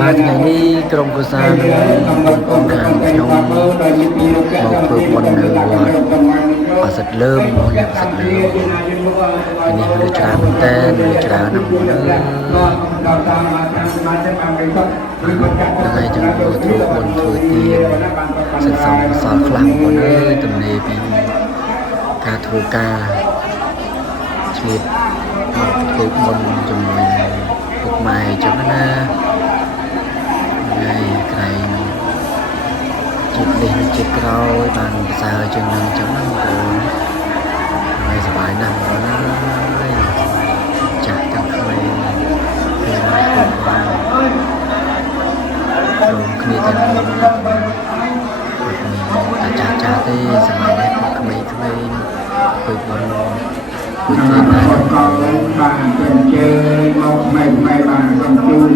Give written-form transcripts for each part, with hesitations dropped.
បាទថ្ងៃនេះក្រុមគ្រួសារបងប្អូនខាងខ្ញុំមកធ្វើបុណ្យនៅវត្តអសិទ្ធលើមមកអ្នកអសិទ្ធលើមនេះមនុស្សច្រើនមែនតើមនុស្សច្រើនណាស់បងអើយថ្ងៃចឹងធ្វើបុណ្យធ្វើទានសិក្សាសល់ខ្លះបងអើយទំនេរពីការធ្វើការឆ្លៀតមកធ្វើបុណ្យជាមួយពុកម៉ែចឹងណាថ្ងៃក្រែងជាតិនេះជាតិក្រោយបានប្រសើរជាងនឹងចឹងណាបងប្អូនហើយសប្បាយណាស់បងអើយចាស់ទាំងក្មេងគឺមកគុំបានព្រមគ្នាទាំងអស់តែចាស់ទេសម័យនេះក្មេងៗគឺបងគឺទីណាបានเป็นเจอមកไม่បានសំជួន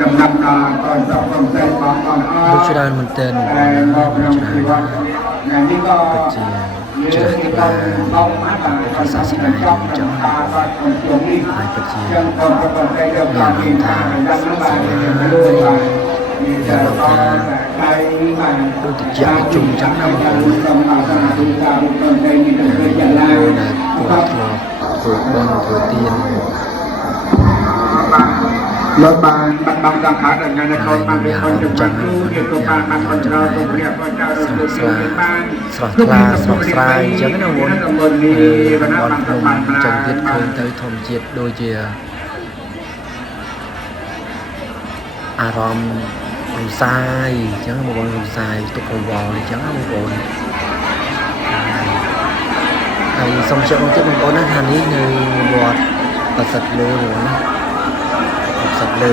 ដំណាប់ដល់កូនសពកូនស្រីបងអរលោកច្រើនមែនទែនមកក្នុងជីវិតថ្ងៃនេះក៏ពិតជាជ្រះថ្លាព្រះសាសនាយើងចឹងហើយពិតជាមានអារម្មណ៍ថាយ៉ាងថាដូចជាជុំចឹងណាបងប្អូននៅពួកធ្លាប់ធ្វើបុណ្យធ្វើទានលោកបានបាត់បង់សង្ខារដល់នៅក្នុងបានរៀបចំចំគឺវាក៏បានបានអន្តរាគមរាក៏ចៅរកគឺបានស្រស់ថ្លាស្រស់ស្រាយអញ្ចឹងណាបងបានបានចឹងទៀតឃើញទៅធម្មជាតិដូចជាអារម្មណ៍រំសាយអញ្ចឹងបងប្អូនរំសាយទុកកង្វល់អញ្ចឹងណាបងប្អូនហើយសូមជម្រាបបងប្អូនណាថានេះនៅវត្តប្រសិទ្ធលើណាប្រសិទ្ធលើ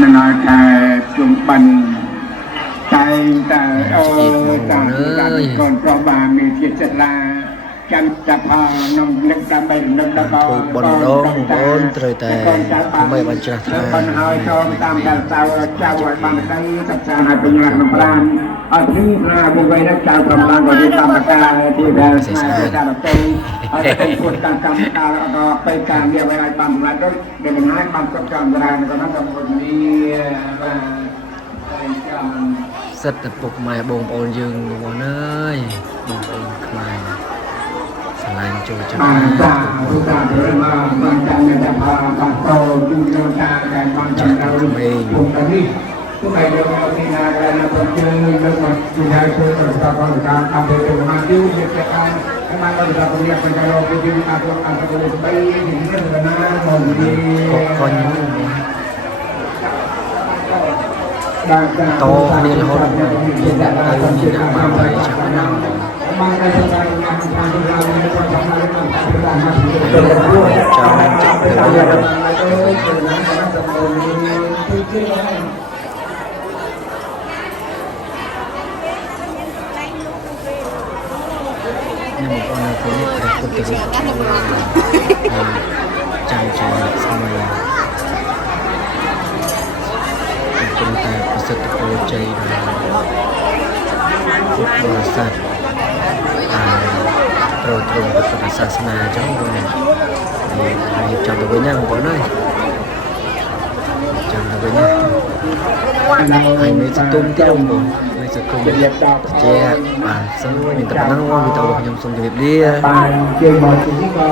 នឹងឲ្យតែជុំបិណ្ឌតែងតែតាកូនប្រុសបានមានជាចិត្តឡាចាំចាប់ក្នុងនឹកដើម្បីរំលឹកដល់ធ្វើបុណ្យដងបងប្អូនត្រូវតែដើម្បីបានជ្រះថ្លាបានហើយចូលតាមតែសៅចាំឲ្យបានទៅសិក្សាឲ្យពេញលក្ខណៈប្រាណអត់នេះណាបុវៃដល់ចៅប្រមាណក៏រៀបតាមការទីដែលការទៅឲ្យទៅពុទ្ធតាមកម្មការដល់ទៅការងារឲ្យបានសម្រេចដូចដែលបង្ហាញបានគ្រប់ចំរានក៏ហ្នឹងក៏មួយនេះបាទចាំសិតតែពុកម៉ែបងប្អូនយើងបងអើយបងប្អូនខ្មែរឆ្លាញ់ចូលចិត្តបានចាឧស្សាហ៍ទៅមកបានចាំតែបានតោជូនចូលតាដែលបានចាំដល់ពុកនេះทุกใครเดินมาที่นาการนับเป็นเชื่อเรื่องมันที่ใช้ช่วยประชาชนการทำให้เป็นมาดิ้วเหตุการณ์ให้มันเราจะเรียกเป็นการเราเป็นที่อาตัวอาตัวไปถึงเรื่องนั้นมองดีคนโตนี่เราเห็นอะไรนี่นะมาไปชักน้ำจำจับเลยนี่มันก็น่าเป็นแต่คนที่จำใจสมัยเป็นแต่ประสิทธิโภใจด้วยพุทธบริษัทโปรดตรงกับพุทธศาสนาจังเลยให้จำตัวไว้ยังก่อนเลยจำตัวไว้ยังให้ไม่สตุ้มที่ลงบนจะคุยเจ๊ส่งมีแต่พนักงานมีแต่ว่าខ្ញុំសូមជម្រាបលាបានជាមកទីនេះក៏